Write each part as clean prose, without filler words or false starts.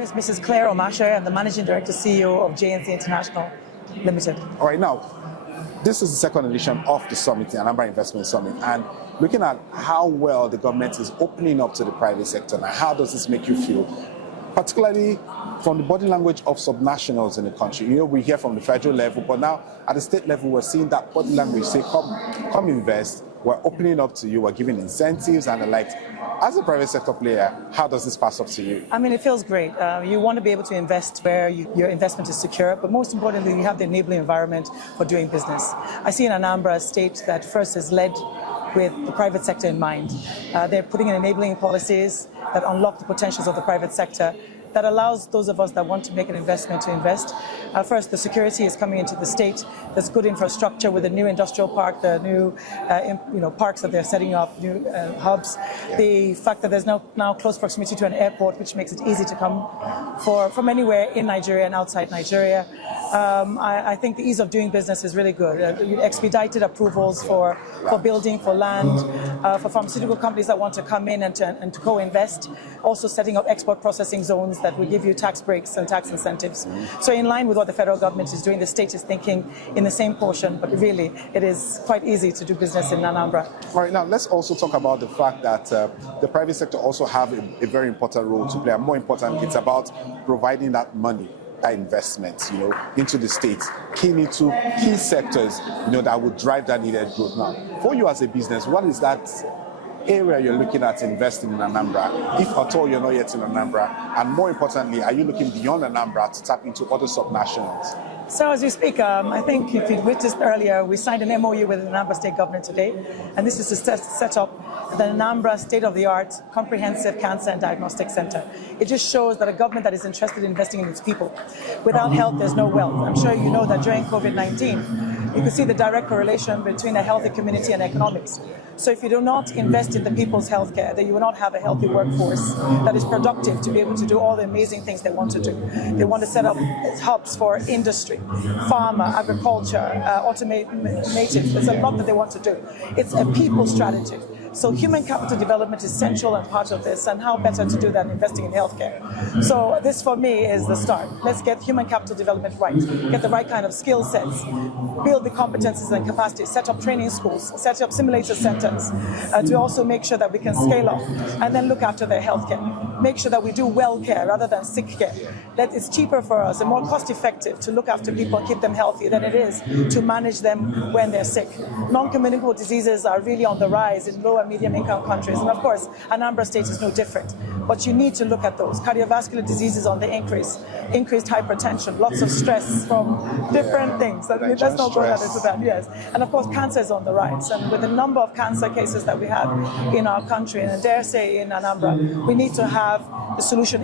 name is Mrs. Claire Omashe. I'm the Managing Director, CEO of JNC International Limited. All right, now, this is the second edition of the summit, the Anambra Investment Summit, and looking at how well the government is opening up to the private sector. Now, how does this make you feel? Particularly from the body language of subnationals in the country. You know, we hear from the federal level, but now at the state level, we're seeing that body language say, come invest. We're opening up to you, we're giving incentives and the like. As a private sector player, how does this pass up to you? I mean, it feels great. You want to be able to invest where your investment is secure, but most importantly, you have the enabling environment for doing business. I see in Anambra State that first is led with the private sector in mind. They're putting in enabling policies that unlock the potentials of the private sector, that allows those of us that want to make an investment to invest. First, the security is coming into the state. There's good infrastructure with the new industrial park, the new parks that they're setting up, new hubs. The fact that there's now close proximity to an airport, which makes it easy to come from anywhere in Nigeria and outside Nigeria. I think the ease of doing business is really good. Expedited approvals for building, for land, for pharmaceutical companies that want to come in and to co-invest. Also setting up export processing zones that will give you tax breaks and tax incentives. So in line with what the federal government is doing, the state is thinking in the same portion, but really it is quite easy to do business in Anambra. All right, now let's also talk about the fact that the private sector also have a very important role to play. And more important, it's about providing that money, that investment, into the state, into key sectors, that would drive that needed growth. Now, for you as a business, what is that area you're looking at investing in Anambra, if at all you're not yet in Anambra? And more importantly, are you looking beyond Anambra to tap into other subnationals? So as we speak, I think if you witnessed earlier, we signed an MOU with the Anambra State government today, and this is to set up the Anambra state-of-the-art comprehensive cancer and diagnostic center. It just shows that a government that is interested in investing in its people. Without health, there's no wealth. I'm sure you know that during COVID-19, you could see the direct correlation between a healthy community and economics. So if you do not invest in the people's healthcare, then you will not have a healthy workforce that is productive to be able to do all the amazing things they want to do. They want to set up hubs for industry, pharma, agriculture, automotive. There's a lot that they want to do. It's a people strategy. So human capital development is central and part of this, and how better to do that than investing in healthcare. So this for me is the start. Let's get human capital development right, get the right kind of skill sets, build the competencies and capacities, set up training schools, set up simulator centers, to also make sure that we can scale up, and then look after their healthcare. Make sure that we do well care rather than sick care. That it's cheaper for us and more cost effective to look after people and keep them healthy than it is to manage them when they're sick. Non-communicable diseases are really on the rise in low and medium income countries, and of course Anambra State is no different, but you need to look at those. Cardiovascular diseases on the increased hypertension, lots of stress from different things. Let's not go into that, yes. And of course cancer is on the rise, and with the number of cancer cases that we have in our country, and I dare say in Anambra, we need to have the solution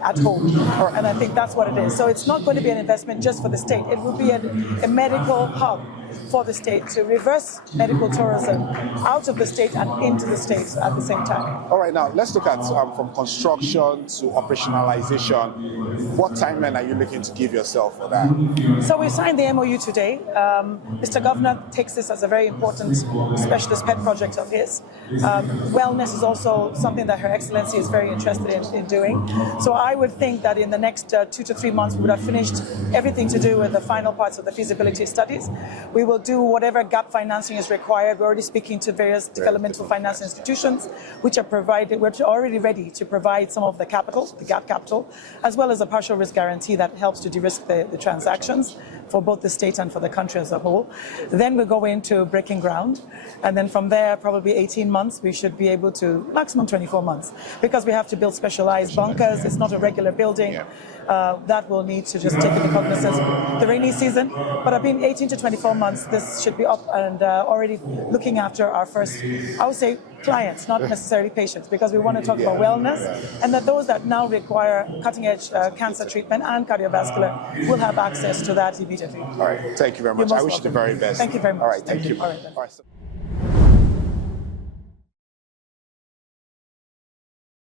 at home, and I think that's what it is. So it's not going to be an investment just for the state, it will be a medical hub for the state to reverse medical tourism out of the state and into the states at the same time. All right, now let's look at from construction to operationalization. What timeline are you looking to give yourself for that? So we signed the MOU today. Mr. Governor takes this as a very important specialist pet project of his. Wellness is also something that Her Excellency is very interested in doing. So I would think that in the next 2 to 3 months we would have finished everything to do with the final parts of the feasibility studies. We will do whatever gap financing is required. We're already speaking to various developmental finance institutions, which are already ready to provide some of the capital, the gap capital, as well as a partial risk guarantee that helps to de-risk the transactions for both the state and for the country as a whole. Then we'll go into breaking ground, and then from there, probably 18 months, we should be able to, maximum 24 months, because we have to build specialized bunkers. It's not a regular building. That will need to just take into cognizance the rainy season. But I've been 18 to 24 months, this should be up and already looking after our first, I would say, clients, not necessarily patients, because we want to talk about wellness, and that those that now require cutting-edge cancer treatment and cardiovascular will have access to that immediately. All right, thank you very much. I wish you the very best. Thank you very much. All right, thank you. All right.